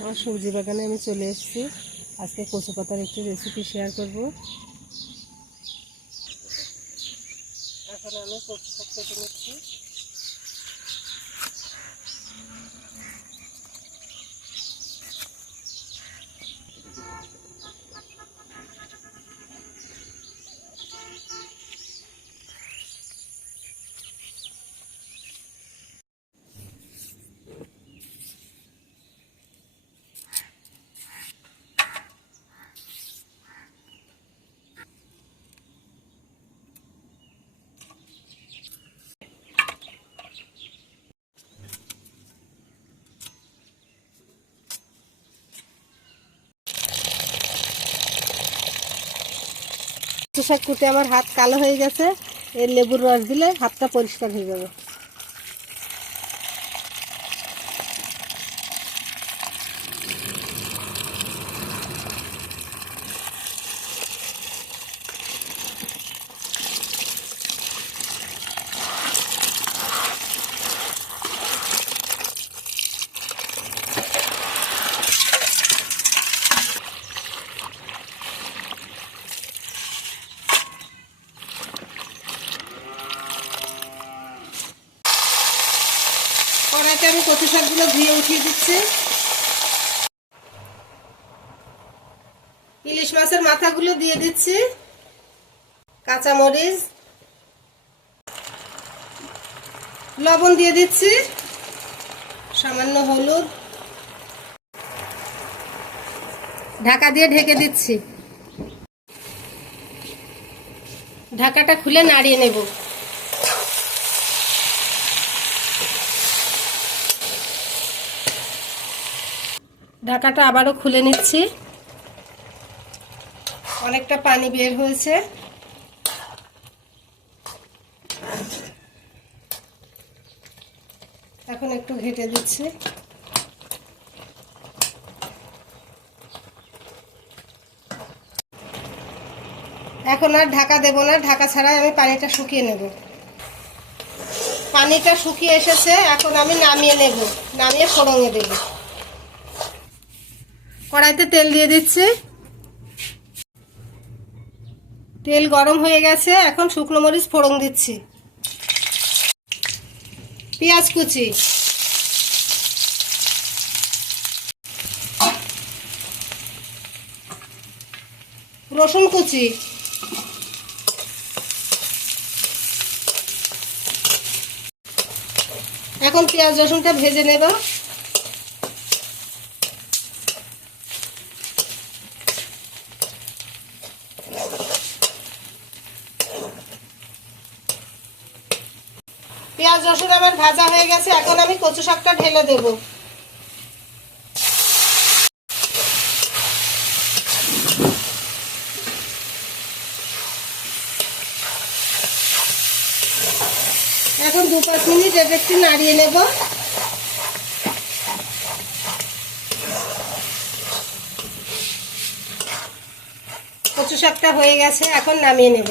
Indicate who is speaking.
Speaker 1: আমার সবজি বাগানে আমি চলে এসেছি। আজকে কচু পাতার একটি রেসিপি শেয়ার করব। এখন আমি কচু কেটে নিচ্ছি। শাক কুটে আমার হাত কালো হয়ে গেছে, এই লেবুর রস দিলে হাতটা পরিষ্কার হয়ে যাবে। কড়াইতে আমি কচু শাকগুলো ধুয়ে উঠিয়ে দিচ্ছি। ইলিশ মাছের মাথাগুলো দিয়ে দিচ্ছি। কাঁচামরিচ। লবণ দিয়ে দিচ্ছি। সামান্য হলুদ। ঢাকা দিয়ে ঢেকে দিচ্ছি। ঢাকাটা খুলে নাড়িয়ে নেব। ঢাকাটা আবারও খুলে নিচ্ছি। অনেকটা পানি বের হয়েছে। এখন একটু ঘেটে দিচ্ছি। এখন আর ঢাকা দেব না, ঢাকা ছাড়াই আমি পানিটা শুকিয়ে নেব। পানিটা শুকিয়ে এসেছে, এখন আমি নামিয়ে নেব, নামিয়ে ফোড়ঙে দেব। কড়াইতে তেল দিয়ে দিচ্ছি। তেল গরম হয়ে গেছে, এখন শুকনো মরিচ ফোড়ন দিচ্ছি। পেঁয়াজ কুচি। রসুন কুচি। এখন পেঁয়াজ রসুনটা ভেজে নেব। পেঁয়াজ, রসুন আমার ভাজা হয়ে গেছে, এখন আমি কচু শাকটা ঢেলে দেব। এখন দু পাঁচ মিনিট এটা একটু নাড়িয়ে নেব। কচু শাকটা হয়ে গেছে, এখন নামিয়ে নেব।